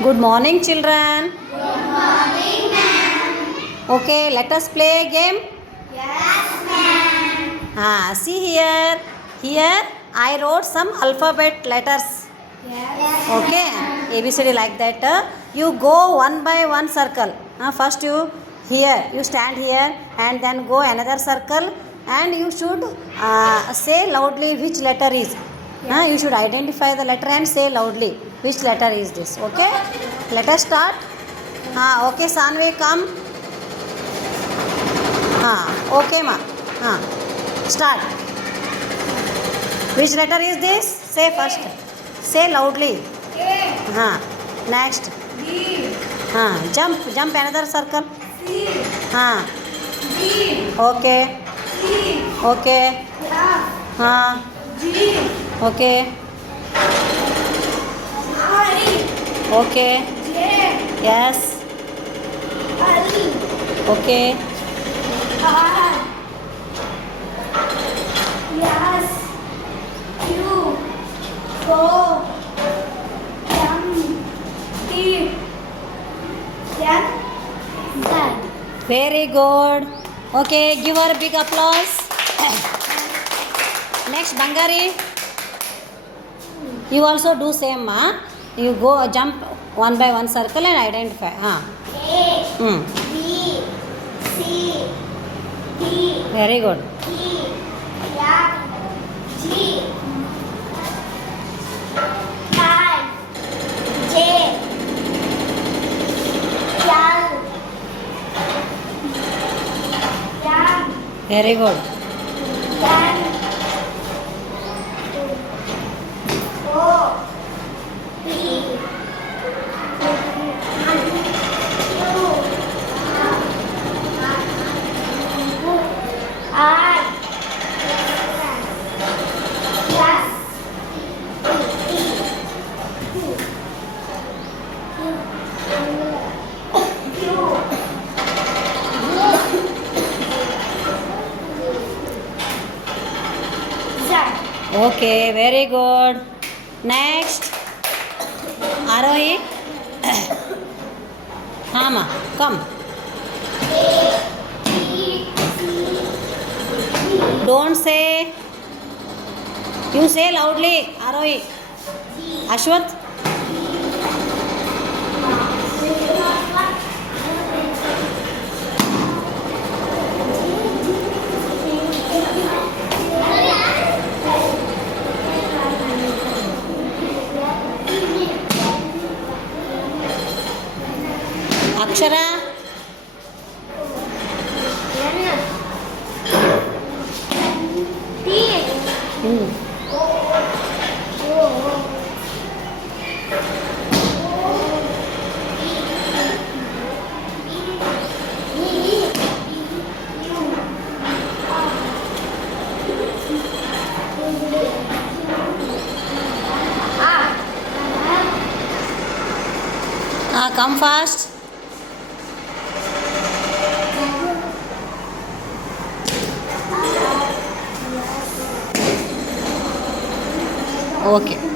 Good morning, children. Good morning, ma'am. Okay, let us play a game. Yes, ma'am. See here. Here I wrote some alphabet letters. Yes. Okay, ABCD like that. You go one by one circle. First you here. You stand here and then go another circle, and you should say loudly which letter is. You should identify the letter and say loudly which letter is this. Okay. Let us start. Okay, Sanvi, come. Okay, ma. Start. Which letter is this? Say first. Say loudly. A. Next. B. Jump another circle. C. D. Okay. E. Okay. F. G. Okay. I. Okay. J. Yes. L. Okay. R. S. Q. O. M. T. N. Z. Very good. Okay, give her a big applause. Next, Bangari. You also do same, ma. You go jump one by one circle and identify. A. B. C. D. Very good. E. F. G. I. J. L. M. Very good. N. O. P. Q. R. S. Okay, very good. Next, Arohi. Ma, come. Don't say. You say loudly, Arohi. Ashwath. Akshara. Come fast. Okay.